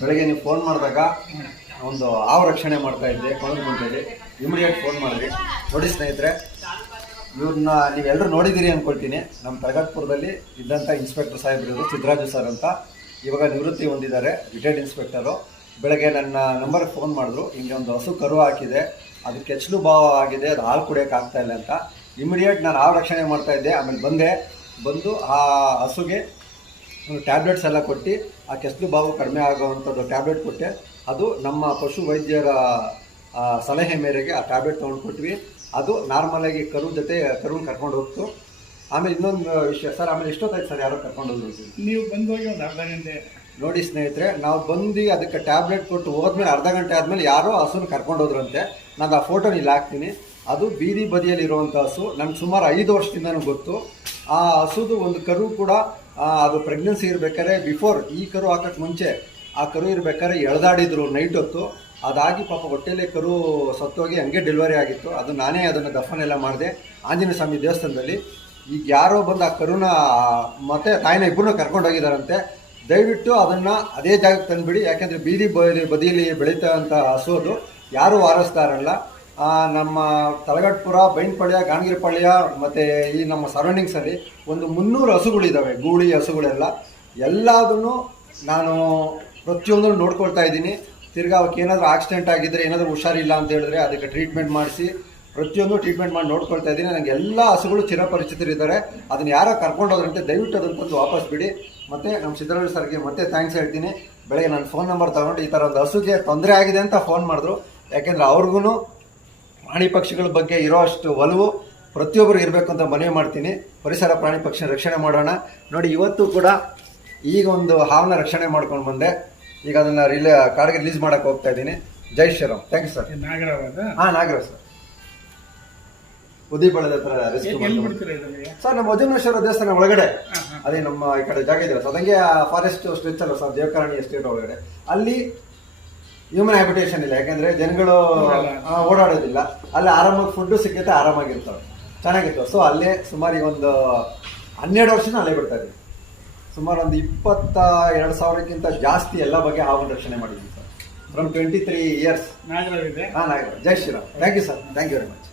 ಬೆಳಗ್ಗೆ ನೀವು ಫೋನ್ ಮಾಡಿದಾಗ ಒಂದು ಹಾವು ರಕ್ಷಣೆ ಮಾಡ್ತಾ ಇದ್ದೆ ಕೊಳಗುಂಟೆಯಲ್ಲಿ. ಇಮಿಡಿಯೇಟ್ ಫೋನ್ ಮಾಡಿದ್ರಿ. ನೋಡಿ ಸ್ನೇಹಿತರೆ, ಇವ್ರನ್ನ ನೀವೆಲ್ಲರೂ ನೋಡಿದ್ದೀರಿ ಅಂದ್ಕೊಳ್ತೀನಿ. ನಮ್ಮ ತರಗಟ್ಪುರದಲ್ಲಿ ಇದ್ದಂಥ ಇನ್ಸ್ಪೆಕ್ಟರ್ ಸಾಹೇಬ್ರು ಸಿದ್ದರಾಜು ಸರ್ ಅಂತ, ಇವಾಗ ನಿವೃತ್ತಿ ಹೊಂದಿದ್ದಾರೆ, ರಿಟೈರ್ಡ್ ಇನ್ಸ್ಪೆಕ್ಟರು. ಬೆಳಗ್ಗೆ ನನ್ನ ನಂಬರ್ಗೆ ಫೋನ್ ಮಾಡಿದ್ರು, ಹಿಂಗೆ ಒಂದು ಹಸು ಕರು ಹಾಕಿದೆ, ಅದು ಕೆಚ್ಚಲು ಭಾವ ಆಗಿದೆ, ಅದು ಹಾಲು ಕುಡಿಯೋಕೆ ಆಗ್ತಾ ಇಲ್ಲ ಅಂತ. ಇಮಿಡಿಯೇಟ್ ನಾನು ಹಾವು ರಕ್ಷಣೆ ಮಾಡ್ತಾ ಇದ್ದೆ. ಆಮೇಲೆ ಬಂದು ಆ ಹಸುಗೆ ಟ್ಯಾಬ್ಲೆಟ್ಸ್ ಎಲ್ಲ ಕೊಟ್ಟು ಆ ಕೆಚ್ಚಲು ಬಾವು ಕಡಿಮೆ ಆಗೋವಂಥದ್ದು ಟ್ಯಾಬ್ಲೆಟ್ ಕೊಟ್ಟೆ. ಅದು ನಮ್ಮ ಪಶು ವೈದ್ಯರ ಸಲಹೆ ಮೇರೆಗೆ ಆ ಟ್ಯಾಬ್ಲೆಟ್ ತೊಗೊಂಡು ಕೊಟ್ವಿ. ಅದು ನಾರ್ಮಲಾಗಿ ಕರುನ ಕರ್ಕೊಂಡು ಹೋಗ್ತು. ಆಮೇಲೆ ಇನ್ನೊಂದು ವಿಷಯ ಸರ್, ಆಮೇಲೆ ಎಷ್ಟೊತ್ತಾಯ್ತು ಸರ್ ಯಾರೋ ಕರ್ಕೊಂಡು ಹೋದ್ರು? ನೀವು ಬಂದು ಹೋಗಿ ಒಂದು ಅರ್ಧ ಗಂಟೆ. ನೋಡಿ ಸ್ನೇಹಿತರೆ, ನಾವು ಬಂದು ಅದಕ್ಕೆ ಟ್ಯಾಬ್ಲೆಟ್ ಕೊಟ್ಟು ಹೋದ್ಮೇಲೆ ಅರ್ಧ ಗಂಟೆ ಆದಮೇಲೆ ಯಾರೋ ಹಸುನ ಕರ್ಕೊಂಡು ಹೋದ್ರಂತೆ. ನಾನು ಆ ಫೋಟೋನ ಇಲ್ಲಿ ಹಾಕ್ತೀನಿ. ಅದು ಬೀದಿ ಬದಿಯಲ್ಲಿರುವಂಥ ಹಸು. ನನಗೆ ಸುಮಾರು 5 ವರ್ಷದಿಂದನೂ ಗೊತ್ತು. ಆ ಹಸುದು ಒಂದು ಕರು ಕೂಡ ಅದು ಪ್ರೆಗ್ನೆನ್ಸಿ ಇರಬೇಕಾದ್ರೆ ಬಿಫೋರ್ ಈ ಕರು ಹಾಕೋಕ್ಕೆ ಮುಂಚೆ ಆ ಕರು ಇರಬೇಕಾದ್ರೆ ಎಳೆದಾಡಿದ್ರು ನೈಟ್ ಹೊತ್ತು. ಅದಾಗಿ ಪಾಪ ಹೊಟ್ಟೆಲೆ ಕರು ಸತ್ತೋಗಿ ಹಂಗೆ ಡೆಲಿವರಿ ಆಗಿತ್ತು. ಅದು ನಾನೇ ಅದನ್ನು ದಫನೆಲ್ಲ ಮಾಡಿದೆ ಆಂಜನೇಯ ಸ್ವಾಮಿ ದೇವಸ್ಥಾನದಲ್ಲಿ. ಈಗ ಯಾರೋ ಬಂದು ಆ ಕರುನ ಮತ್ತು ತಾಯಿನ ಇಬ್ಬರನ್ನ ಕರ್ಕೊಂಡು ಹೋಗಿದ್ದಾರಂತೆ. ದಯವಿಟ್ಟು ಅದನ್ನು ಅದೇ ಜಾಗಕ್ಕೆ ತಂದುಬಿಡಿ. ಯಾಕೆಂದರೆ ಬೀದಿ ಬದಿಯಲ್ಲಿ ಬೆಳೀತಕ್ಕಂಥ ಹಸು ಅದು, ಯಾರೂ ವಾರಸ್ತಾರಲ್ಲ. ನಮ್ಮ ತಲಗಟ್ಪುರ, ಬೈನ್ಪಳ್ಯ, ಗಾಣಗಿರಿಪಳ್ಯ ಮತ್ತು ಈ ನಮ್ಮ ಸರೌಂಡಿಂಗ್ಸಲ್ಲಿ ಒಂದು 300 ಹಸುಗಳಿದ್ದಾವೆ, ಗೂಳಿ ಹಸುಗಳೆಲ್ಲ. ಎಲ್ಲದನ್ನು ನಾನು ಪ್ರತಿಯೊಂದೂ ನೋಡ್ಕೊಳ್ತಾ ಇದ್ದೀನಿ. ತಿರ್ಗಾ ಅವಕ್ಕೆ ಏನಾದರೂ ಆಕ್ಸಿಡೆಂಟ್ ಆಗಿದ್ದರೆ, ಏನಾದರೂ ಹುಷಾರಿಲ್ಲ ಅಂತ ಹೇಳಿದ್ರೆ ಅದಕ್ಕೆ ಟ್ರೀಟ್ಮೆಂಟ್ ಮಾಡಿಸಿ ಪ್ರತಿಯೊಂದು ಟ್ರೀಟ್ಮೆಂಟ್ ಮಾಡಿ ನೋಡ್ಕೊಳ್ತಾ ಇದ್ದೀನಿ. ನನಗೆ ಎಲ್ಲ ಹಸುಗಳು ಚಿರಪರಿಚಿತರಿದ್ದಾರೆ. ಅದನ್ನು ಯಾರೋ ಕರ್ಕೊಂಡೋದ್ರಂತೆ, ದಯವಿಟ್ಟು ಅದನ್ನು ತಂದು ವಾಪಸ್ ಬಿಡಿ. ಮತ್ತು ನಮ್ಮ ಸಿದ್ದರಾಮಯ್ಯ ಸರ್ಗೆ ಮತ್ತೆ ಥ್ಯಾಂಕ್ಸ್ ಹೇಳ್ತೀನಿ. ಬೆಳಗ್ಗೆ ನನ್ನ ಫೋನ್ ನಂಬರ್ ತೊಗೊಂಡು ಈ ಥರ ಒಂದು ಹಸುಗೆ ತೊಂದರೆ ಆಗಿದೆ ಅಂತ ಫೋನ್ ಮಾಡಿದ್ರು. ಯಾಕೆಂದರೆ ಅವ್ರಿಗೂ ಪ್ರಾಣಿ ಪಕ್ಷಿಗಳ ಬಗ್ಗೆ ಇರೋ ಅಷ್ಟು ಒಲವು ಪ್ರತಿಯೊಬ್ಬರು ಇರಬೇಕು ಅಂತ ಮನವಿ ಮಾಡ್ತೀನಿ. ಪರಿಸರ ಪ್ರಾಣಿ ಪಕ್ಷಿ ರಕ್ಷಣೆ ಮಾಡೋಣ. ನೋಡಿ, ಇವತ್ತು ಕೂಡ ಈಗ ಒಂದು ಹಾವನ್ನ ರಕ್ಷಣೆ ಮಾಡ್ಕೊಂಡು ಬಂದೆ. ಈಗ ಅದನ್ನು ಕಾಡಿಗೆ ರಿಲೀಸ್ ಮಾಡೋಕ್ಕೆ ಹೋಗ್ತಾ ಇದ್ದೀನಿ. ಜೈ Shriram. Thank you sir. Nagaraj sir, ಉದಿಬಳದ ಹತ್ರ ರೆಸ್ಕ್ಯೂ ಸರ್. ನಮ್ಮ ವಜ್ರೇಶ್ವರ ದೇವಸ್ಥಾನ ಒಳಗಡೆ ಅದೇ ನಮ್ಮ ಈ ಕಡೆ ಜಾಗ ಇದೆ ಸರ್, ಅದಂಗೆ ಫಾರೆಸ್ಟ್ ಸ್ಟ್ರೆಚ್ ಅಲ್ಲ ಸರ್, ದೇವಕಾರಣಿ ಎಸ್ಟೇಟ್ ಒಳಗಡೆ. ಅಲ್ಲಿ ಹ್ಯೂಮನ್ ಹ್ಯಾಬಿಟೇಷನ್ ಇಲ್ಲ, ಯಾಕಂದ್ರೆ ಜನಗಳು ಓಡಾಡೋದಿಲ್ಲ. ಅಲ್ಲಿ ಆರಾಮಾಗಿ ಫುಡ್ಡು ಸಿಕ್ಕತ್ತೆ, ಆರಾಮಾಗಿರ್ತವೆ, ಚೆನ್ನಾಗಿರ್ತವೆ. ಸೊ ಅಲ್ಲೇ ಸುಮಾರು ಈಗ ಒಂದು 12 ವರ್ಷದಿಂದ ಅಲ್ಲೇ ಬಿಡ್ತಾ ಇದ್ದೀವಿ. ಸುಮಾರು ಒಂದು 22,000ಕ್ಕಿಂತ ಜಾಸ್ತಿ ಎಲ್ಲ ಬಗ್ಗೆ ಹಾವನ್ನು ರಕ್ಷಣೆ ಮಾಡಿದ್ದೀವಿ ಸರ್, ಫ್ರಮ್ 23 years. ನಾಗರಾಜ್. ಜೈ Shriram. Thank you sir. Thank you very much.